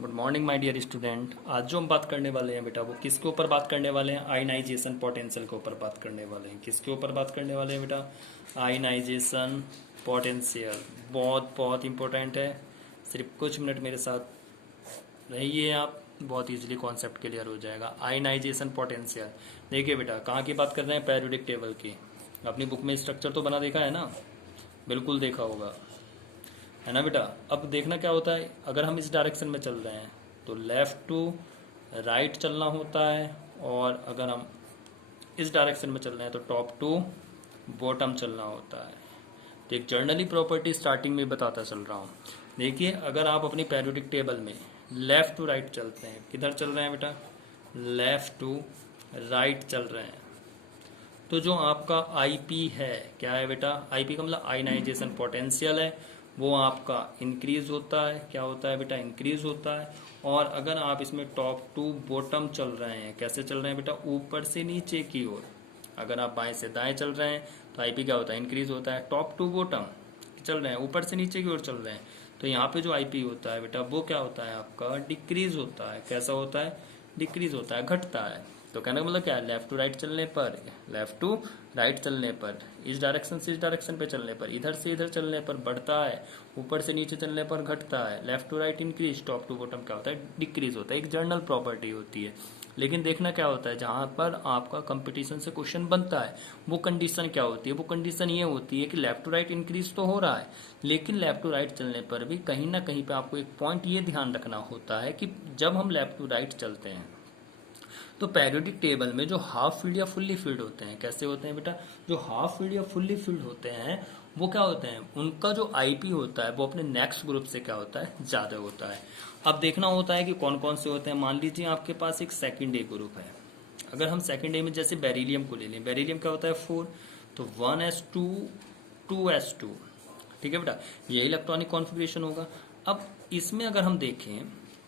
Good morning my dear student. आज जो हम बात करने वाले हैं बेटा वो किसके ऊपर बात करने वाले हैं? आयनाइजेशन पोटेंशियल के ऊपर बात करने वाले हैं। किसके ऊपर बात करने वाले हैं बेटा? Ionisation potential. बहुत बहुत इंपॉर्टेंट है। सिर्फ कुछ मिनट मेरे साथ रहिए, आप बहुत इजीली कॉन्सेप्ट क्लियर हो जाएगा। Ionisation potential. देखिए बेटा, कहाँ की बात कर रहे हैं? पेरियोडिक टेबल की। अपनी बुक में स्ट्रक्चर तो बना देखा है ना? बिल्कुल देखा होगा, है ना बेटा? अब देखना क्या होता है, अगर हम इस डायरेक्शन में चल रहे हैं तो लेफ्ट टू राइट चलना होता है, और अगर हम इस डायरेक्शन में चल रहे हैं तो टॉप टू बॉटम चलना होता है। तो एक जर्नली प्रॉपर्टी स्टार्टिंग में बताता चल रहा हूँ। देखिए, अगर आप अपनी पेरियोडिक टेबल में लेफ्ट टू राइट चलते हैं, किधर चल रहे हैं बेटा? लेफ्ट टू राइट चल रहे हैं, तो जो आपका आईपी है, क्या है बेटा? आईपी का मतलब आयनाइजेशन पोटेंशियल है, वो आपका इंक्रीज होता है। क्या होता है बेटा? इंक्रीज होता है। और अगर आप इसमें टॉप टू बॉटम चल रहे हैं, कैसे चल रहे हैं बेटा? ऊपर से नीचे की ओर। अगर आप बाएं से दाएं चल रहे हैं तो आईपी क्या होता है? इंक्रीज होता है। टॉप टू बॉटम चल रहे हैं, ऊपर से नीचे की ओर चल रहे हैं, तो यहाँ पे जो आईपी होता है बेटा वो क्या होता है आपका? डिक्रीज होता है। कैसा होता है? डिक्रीज होता है, घटता है। तो कहने का मतलब क्या है? लेफ्ट टू राइट चलने पर, लेफ्ट टू राइट चलने पर, इस डायरेक्शन से इस डायरेक्शन पे चलने पर, इधर से इधर चलने पर बढ़ता है, ऊपर से नीचे चलने पर घटता है। Left to right increase, top to bottom क्या होता है? डिक्रीज होता है। एक जर्नल प्रॉपर्टी होती है। लेकिन देखना क्या होता है, जहां पर आपका कंपटीशन से क्वेश्चन बनता है वो कंडीशन क्या होती है? वो कंडीशन ये होती है कि लेफ्ट टू राइट इंक्रीज तो हो रहा है, लेकिन लेफ्ट टू राइट चलने पर भी कहीं ना कहीं पे आपको एक पॉइंट ये ध्यान रखना होता है कि जब हम लेफ्ट टू राइट चलते हैं तो पेरियोडिक टेबल में जो हाफ फील्ड या फुल्ली फील्ड होते हैं, कैसे होते हैं बेटा? जो हाफ फील्ड या फुल्ली फील्ड होते हैं वो क्या होते हैं? उनका जो आईपी होता है वो अपने नेक्स्ट ग्रुप से क्या होता है? ज्यादा होता है। अब देखना होता है कि कौन कौन से होते हैं। मान लीजिए आपके पास एक सेकेंड ए ग्रुप है। अगर हम सेकेंड ए में जैसे बेरिलियम को ले लें, बेरिलियम क्या होता है? 4, तो 1s2 2s2, ठीक है बेटा? ये इलेक्ट्रॉनिक कॉन्फ़िगरेशन होगा। अब इसमें अगर हम देखें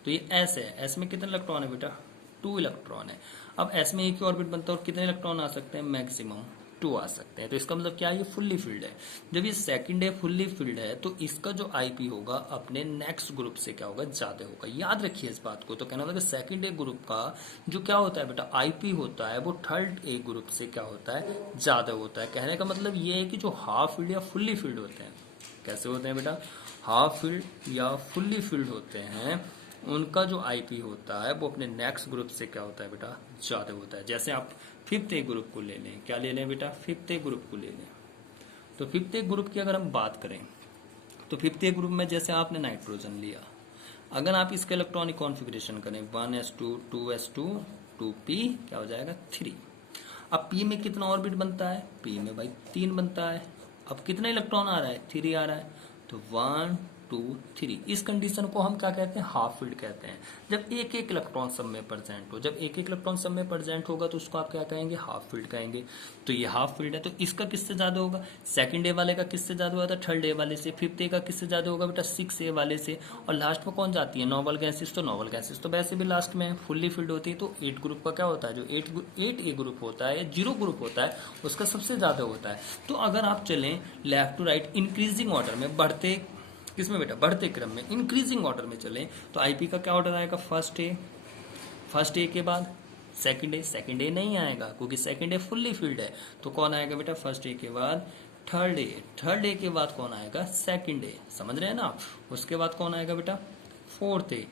तो ये एस है, एस में कितने इलेक्ट्रॉन है बेटा? 2 इलेक्ट्रॉन है। अब एस में एक ही ऑर्बिट बनता है और कितने इलेक्ट्रॉन आ सकते हैं? मैक्सिमम 2 आ सकते हैं। तो इसका मतलब क्या है? ये फुल्ली फिल्ड है। जब ये सेकंड है, फुल्ली फिल्ड है, तो इसका जो आईपी होगा अपने नेक्स्ट ग्रुप से क्या होगा? ज्यादा होगा। याद रखिए इस बात को। तो कहना मतलब सेकंड ए ग्रुप का जो क्या होता है बेटा? आईपी होता है, वो थर्ड ए ग्रुप से क्या होता है? ज्यादा होता है। कहने का मतलब ये है कि जो हाफ फील्ड या फुल्ली फिल्ड होते हैं, कैसे होते हैं बेटा? हाफ फील्ड या फुल्ली फिल्ड होते हैं, उनका जो आईपी होता है वो अपने नेक्स्ट ग्रुप से क्या होता है बेटा? ज्यादा होता है। जैसे आप फिफ्थ ए ग्रुप को ले लें, क्या ले लें बेटा? फिफ्थ ए ग्रुप को ले लें। तो फिफ्थ ए ग्रुप की अगर हम बात करें तो फिफ्थ ए ग्रुप में जैसे आपने नाइट्रोजन लिया, अगर आप इसका इलेक्ट्रॉनिक कॉन्फ़िगरेशन करें 1s2 2s2 2p, क्या हो जाएगा? 3। अब p में कितना ऑर्बिट बनता है? p में भाई 3 बनता है। अब कितना इलेक्ट्रॉन आ रहा है? 3 आ रहा है। तो 1 2 3, इस कंडीशन को हम क्या कहते हैं? हाफ फील्ड कहते हैं। जब एक एक इलेक्ट्रॉन सब में प्रेजेंट हो, जब एक एक इलेक्ट्रॉन सब में प्रेजेंट होगा तो उसको आप क्या कहेंगे? हाफ फील्ड कहेंगे। तो ये हाफ फील्ड है। तो इसका किससे ज्यादा होगा? सेकंड ए वाले का किससे ज्यादा हुआ था? थर्ड ए वाले से। फिफ्थ ए का किससे ज्यादा होगा बेटा? 6 ए वाले से। और लास्ट में कौन जाती है? Normal gases. तो नॉर्मल गैसेस तो वैसे भी लास्ट में फुल्ली फील्ड होती है। तो 8 ग्रुप का क्या होता है? जो 8 ए ग्रुप होता है, 0 ग्रुप होता है, उसका सबसे ज्यादा होता है। तो अगर आप चलें left to right increasing order में, बढ़ते किसमें बेटा? बढ़ते क्रम में, इंक्रीजिंग ऑर्डर में चलें, तो आईपी का क्या ऑर्डर आएगा? फर्स्ट ए, फर्स्ट ए के बाद सेकंड ए, सेकंड ए नहीं आएगा क्योंकि सेकंड ए फुल्ली फील्ड है। तो कौन आएगा बेटा? फर्स्ट ए के बाद थर्ड ए, थर्ड ए के बाद कौन आएगा? सेकंड ए। समझ रहे हैं ना आप? उसके बाद कौन आएगा बेटा? फोर्थ ए,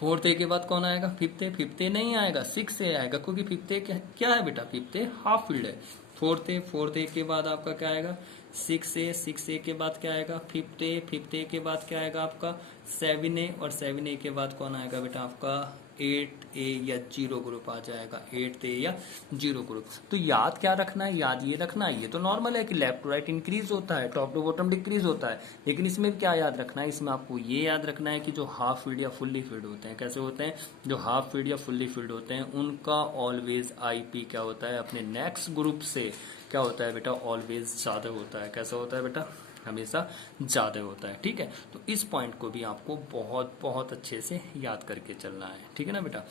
फोर्थ ए के बाद कौन आएगा? फिफ्थ ए, फिफ्थ ए नहीं आएगा, सिक्स ए आएगा क्योंकि फिफ्थ ए क्या है बेटा? फिफ्थ ए हाफ फील्ड है। फोर्थ ए, फोर्थ ए के बाद आपका क्या आएगा? सिक्स ए, सिक्स ए के बाद क्या आएगा? फिफ्थ ए, फिफ्थ ए के बाद क्या आएगा आपका? सेवन ए, और सेवन ए के बाद कौन आएगा बेटा? आपका 8 ए या 0 ग्रुप आ जाएगा। 8 ए या 0 ग्रुप। तो याद क्या रखना है? याद ये रखना है, ये तो नॉर्मल है कि लेफ्ट टू राइट इंक्रीज होता है, टॉप टू बॉटम डिक्रीज होता है, लेकिन इसमें क्या याद रखना है? इसमें आपको ये याद रखना है कि जो हाफ फील्ड या फुल्ली फील्ड होते हैं, कैसे होते हैं? जो हाफ फील्ड या फुल्ली फील्ड होते हैं उनका ऑलवेज आईपी क्या होता है? अपने नेक्स्ट ग्रुप से क्या होता है बेटा? ऑलवेज ज्यादा होता है। कैसा होता है बेटा? हमेशा ज्यादा होता है। ठीक है, तो इस पॉइंट को भी आपको बहुत बहुत अच्छे से याद करके चलना है। ठीक है ना बेटा?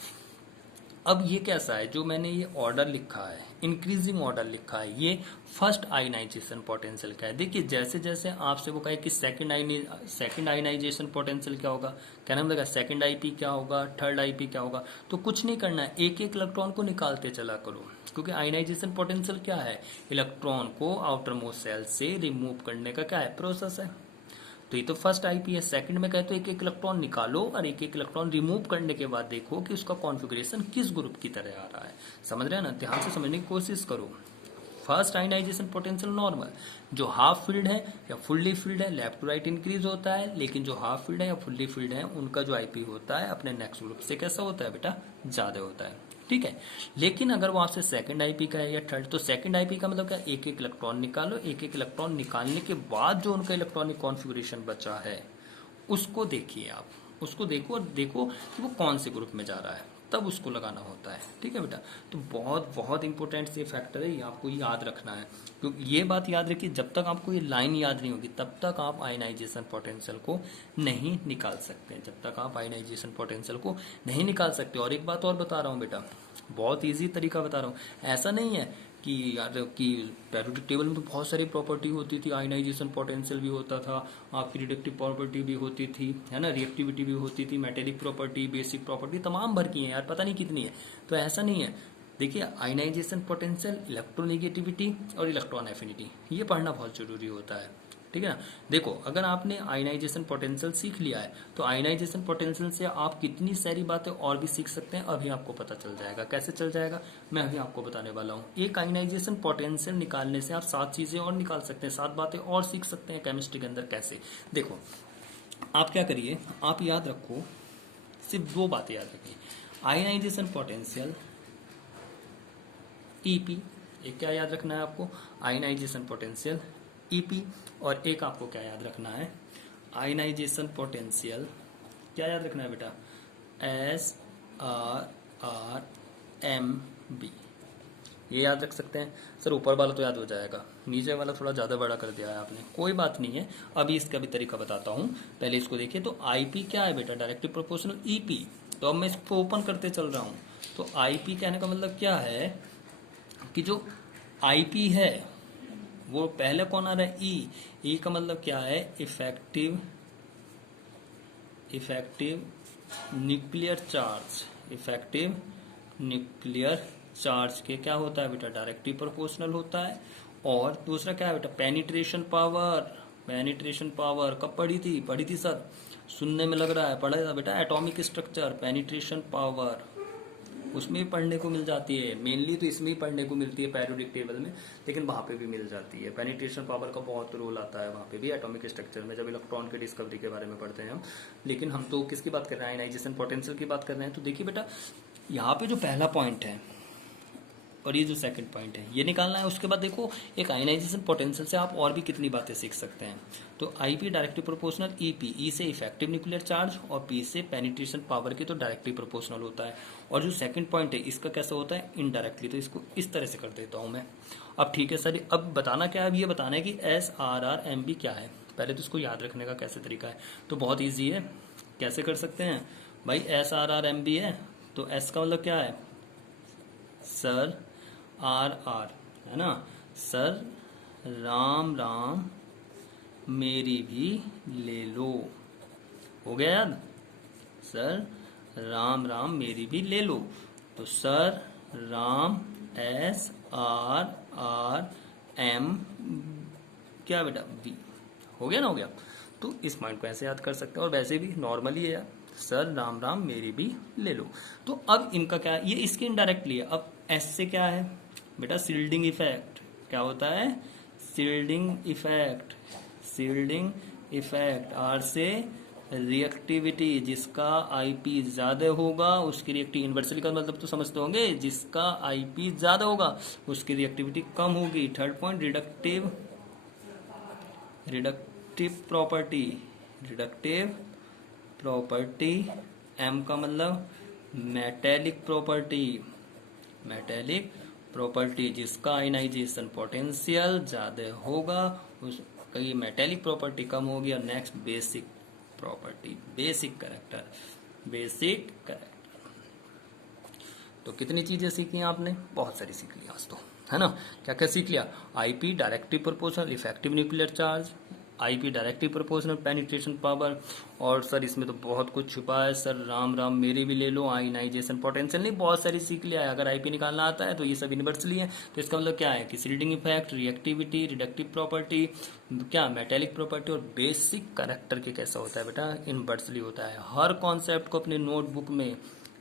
अब ये कैसा है, जो मैंने ये ऑर्डर लिखा है, इंक्रीजिंग ऑर्डर लिखा है, ये फर्स्ट आयनाइजेशन पोटेंशियल का है। देखिए जैसे जैसे आपसे वो कहे कि सेकंड आयनाइजेशन पोटेंशियल क्या होगा, कहना मतलब सेकंड आईपी क्या होगा, थर्ड आईपी क्या होगा, तो कुछ नहीं करना है, एक एक इलेक्ट्रॉन को निकालते चला करो, क्योंकि आयनाइजेशन पोटेंशियल क्या है, इलेक्ट्रॉन को आउटर मोस्ट सेल से रिमूव करने का क्या है, प्रोसेस है। तो ये तो फर्स्ट आईपी है। सेकंड में कहते हो एक एक इलेक्ट्रॉन निकालो और एक एक इलेक्ट्रॉन रिमूव करने के बाद देखो कि उसका कॉन्फ़िगरेशन किस ग्रुप की तरह आ रहा है। समझ रहे हैं ना, ध्यान से समझने की कोशिश करो। फर्स्ट आयनाइजेशन पोटेंशियल नॉर्मल, जो हाफ फील्ड है या फुल्ली फील्ड है, लेफ्ट टू राइट इंक्रीज होता है, लेकिन जो हाफ फील्ड है या फुल्ली फील्ड है उनका जो आईपी होता है अपने नेक्स्ट ग्रुप से कैसा होता है बेटा, ज्यादा होता है। ठीक है, लेकिन अगर वो आपसे सेकंड आईपी का है या थर्ड, तो सेकंड आईपी का मतलब क्या, एक एक इलेक्ट्रॉन निकालो, एक एक इलेक्ट्रॉन निकालने के बाद जो उनका इलेक्ट्रॉनिक कॉन्फ़िगरेशन बचा है उसको देखिए आप, उसको देखो और देखो कि वो कौन से ग्रुप में जा रहा है, तब उसको लगाना होता है। ठीक है बेटा, तो बहुत बहुत इंपॉर्टेंट ये फैक्टर है, ये आपको याद रखना है। क्योंकि ये बात याद रखिए, जब तक आपको ये लाइन याद नहीं होगी तब तक आप आयनाइजेशन पोटेंशियल को नहीं निकाल सकते, जब तक आप आयनाइजेशन पोटेंशियल को नहीं निकाल सकते। और एक बात और बता रहा हूँ बेटा, बहुत ईजी तरीका बता रहा हूँ, ऐसा नहीं है कि यार कि पेरियोडिक टेबल में तो बहुत सारी प्रॉपर्टी होती थी, आयनाइजेशन पोटेंशियल भी होता था, आपकी रिडक्टिव प्रॉपर्टी भी होती थी, है ना, रिएक्टिविटी भी होती थी, मेटेलिक प्रॉपर्टी, बेसिक प्रॉपर्टी तमाम भर की है यार, पता नहीं कितनी है। तो ऐसा नहीं है। देखिए आयनाइजेशन पोटेंशियल, इलेक्ट्रोनेगेटिविटी और इलेक्ट्रॉन एफिनिटी, ये पढ़ना बहुत जरूरी होता है। ठीक है ना, देखो अगर आपने आयनाइजेशन पोटेंशियल सीख लिया है तो आयनाइजेशन पोटेंशियल से आप कितनी सारी बातें और भी सीख सकते हैं, अभी आपको पता चल जाएगा। कैसे चल जाएगा, मैं अभी आपको बताने वाला हूँ। एक आयनाइजेशन पोटेंशियल निकालने से आप 7 चीजें और निकाल सकते हैं, 7 बातें और सीख सकते हैं केमिस्ट्री के अंदर। कैसे, देखो आप क्या करिए, आप याद रखो, सिर्फ 2 बातें याद रखिए, आयनाइजेशन पोटेंशियल ईपी, एक क्या याद रखना है आपको, आयनाइजेशन पोटेंशियल ईपी, और एक आपको क्या याद रखना है, आयनाइजेशन पोटेंशियल, क्या याद रखना है बेटा, S R R M B, ये याद रख सकते हैं। सर ऊपर वाला तो याद हो जाएगा, नीचे वाला थोड़ा ज़्यादा बड़ा कर दिया है आपने, कोई बात नहीं है, अभी इसका भी तरीका बताता हूँ, पहले इसको देखिए। तो आईपी क्या है बेटा, डायरेक्टली प्रोपोर्शनल ईपी, तो अब मैं इसको ओपन करते चल रहा हूँ। तो आईपी कहने का मतलब क्या है कि जो आईपी है वो पहले कौन आ रहा है, ई का मतलब क्या है, effective nuclear charge, effective nuclear charge के क्या होता है बेटा, डायरेक्टली प्रोपोर्शनल होता है। और दूसरा क्या है बेटा, पेनिट्रेशन पावर, पेनिट्रेशन पावर कब पढ़ी थी सर, सुनने में लग रहा है पढ़ा था बेटा, एटॉमिक स्ट्रक्चर, पेनिट्रेशन पावर उसमें भी पढ़ने को मिल जाती है, मेनली तो इसमें ही पढ़ने को मिलती है पेरियोडिक टेबल में, लेकिन वहाँ पे भी मिल जाती है। पेनिट्रेशन पावर का बहुत रोल आता है वहाँ पे भी, एटॉमिक स्ट्रक्चर में, जब इलेक्ट्रॉन की डिस्कवरी के बारे में पढ़ते हैं हम। लेकिन हम तो किसकी बात कर रहे हैं, आयनाइजेशन पोटेंशियल की बात कर रहे हैं। तो देखिए बेटा, यहाँ पे जो पहला पॉइंट है और ये जो सेकंड पॉइंट है ये निकालना है। उसके बाद देखो एक आयनाइजेशन पोटेंशियल से आप और भी कितनी बातें सीख सकते हैं। तो आईपी डायरेक्टली प्रोपोर्शनल ईपी, ई से इफेक्टिव न्यूक्लियर चार्ज और पी से पेनिट्रेशन पावर की, तो डायरेक्टली प्रोपोर्शनल होता है। और जो सेकंड पॉइंट है इसका कैसा होता है, इनडायरेक्टली, तो इसको इस तरह से कर देता हूं मैं। अब ठीक है सर, अब बताना क्या है, अब ये बताना है कि S R R M B क्या है। पहले तो इसको याद रखने का कैसे तरीका है, तो बहुत ईजी है, कैसे कर सकते हैं भाई, S R R M B है तो एस का मतलब क्या है, सर आर आर, है ना, सर राम राम मेरी भी ले लो, हो गया याद, सर राम राम मेरी भी ले लो। तो sir Ram S R R M क्या बेटा बी, हो गया ना, हो गया। तो इस पॉइंट को ऐसे याद कर सकते हैं, और वैसे भी नॉर्मली है यार, सर राम राम मेरी भी ले लो। तो अब इनका क्या है, ये इसके इनडायरेक्टली है। अब एस से क्या है बेटा, सील्डिंग इफेक्ट, क्या होता है, shielding effect, shielding effect. R से रिएक्टिविटी, जिसका आईपी ज्यादा होगा उसकी रिएक्टिव, इन्वर्सली का मतलब तो समझते होंगे, जिसका आईपी ज्यादा होगा उसकी रिएक्टिविटी कम होगी। Third point reductive property, reductive property, M का मतलब मेटेलिक प्रॉपर्टी, मेटेलिक प्रॉपर्टी, जिसका आयनाइजेशन पोटेंशियल ज्यादा होगा उसकी मेटेलिक प्रॉपर्टी कम होगी। और next basic property, basic character, basic character. तो कितनी चीजें सीखी हैं आपने? बहुत सारी सीख ली आज तो, है ना। क्या क्या सीख लिया? IP directly proportional effective nuclear charge, IP directly proportional penetration power, और सर इसमें तो बहुत कुछ छुपा है सर, राम राम मेरे भी ले लो, आयनाइजेशन पोटेंशियल, नहीं बहुत सारी सीख लिया है। अगर आईपी निकालना आता है तो ये सब यूनिवर्सली है। तो इसका मतलब क्या है कि shielding effect, reactivity, reductive property, क्या मेटेलिक प्रॉपर्टी और बेसिक कैरेक्टर के कैसा होता है बेटा, इनवर्सली होता है। हर कॉन्सेप्ट को अपने नोटबुक में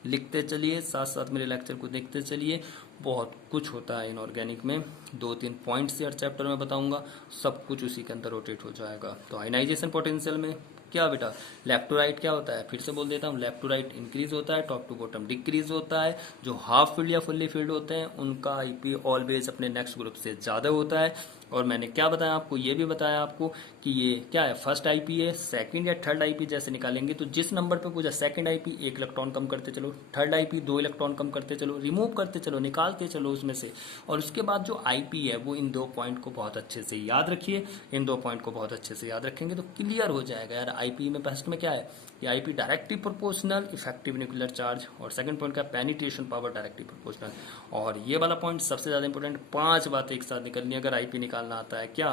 लिखते चलिए, साथ साथ मेरे लेक्चर को देखते चलिए। बहुत कुछ होता है इनऑर्गेनिक में, 2-3 पॉइंट्स हर चैप्टर में बताऊंगा, सब कुछ उसी के अंदर रोटेट हो जाएगा। तो आयनाइजेशन पोटेंशियल में क्या बेटा, लेफ्ट टू राइट क्या होता है, फिर से बोल देता हूँ, लेफ्ट टू राइट इंक्रीज होता है, टॉप टू बॉटम डिक्रीज होता है। जो हाफ फील्ड या फुल्ली फील्ड होते हैं उनका आईपी ऑलवेज अपने नेक्स्ट ग्रुप से ज्यादा होता है। और मैंने क्या बताया आपको, ये भी बताया आपको कि ये क्या है, फर्स्ट आईपी है, सेकंड या थर्ड आईपी जैसे निकालेंगे तो जिस नंबर पे पूछा सेकंड आईपी 1 इलेक्ट्रॉन कम करते चलो, थर्ड आईपी 2 इलेक्ट्रॉन कम करते चलो, रिमूव करते चलो, निकालते चलो उसमें से। और उसके बाद जो आईपी है वो इन 2 पॉइंट को बहुत अच्छे से याद रखिए। इन 2 पॉइंट को बहुत अच्छे से याद रखेंगे तो क्लियर हो जाएगा यार। आईपी में फर्स्ट में क्या है कि IP directly proportional effective nuclear charge, और सेकंड पॉइंट का पेनिट्रेशन पावर डायरेक्टली प्रोपोर्शनल। और ये वाला पॉइंट सबसे ज्यादा इंपॉर्टेंट, 5 बातें एक साथ निकलनी अगर आईपी निकालना आता है। क्या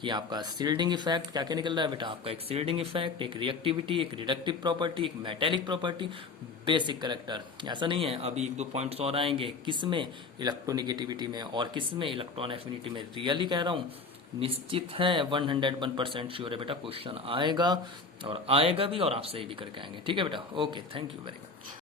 कि आपका सील्डिंग इफेक्ट, क्या क्या निकल रहा है बेटा, आपका एक सील्डिंग इफेक्ट, एक रिएक्टिविटी, एक रिडक्टिव प्रॉपर्टी, एक मेटेलिक प्रॉपर्टी, बेसिक कैरेक्टर। ऐसा नहीं है, अभी 1-2 पॉइंट्स और आएंगे, किसमें, इलेक्ट्रोनिगेटिविटी में, और किसमें, इलेक्ट्रॉन एफिनिटी में। रियली कह रहा हूँ, निश्चित है, 101% श्योर है बेटा, क्वेश्चन आएगा और आएगा भी, और आप सही भी करके आएंगे। ठीक है बेटा, okay, thank you very much.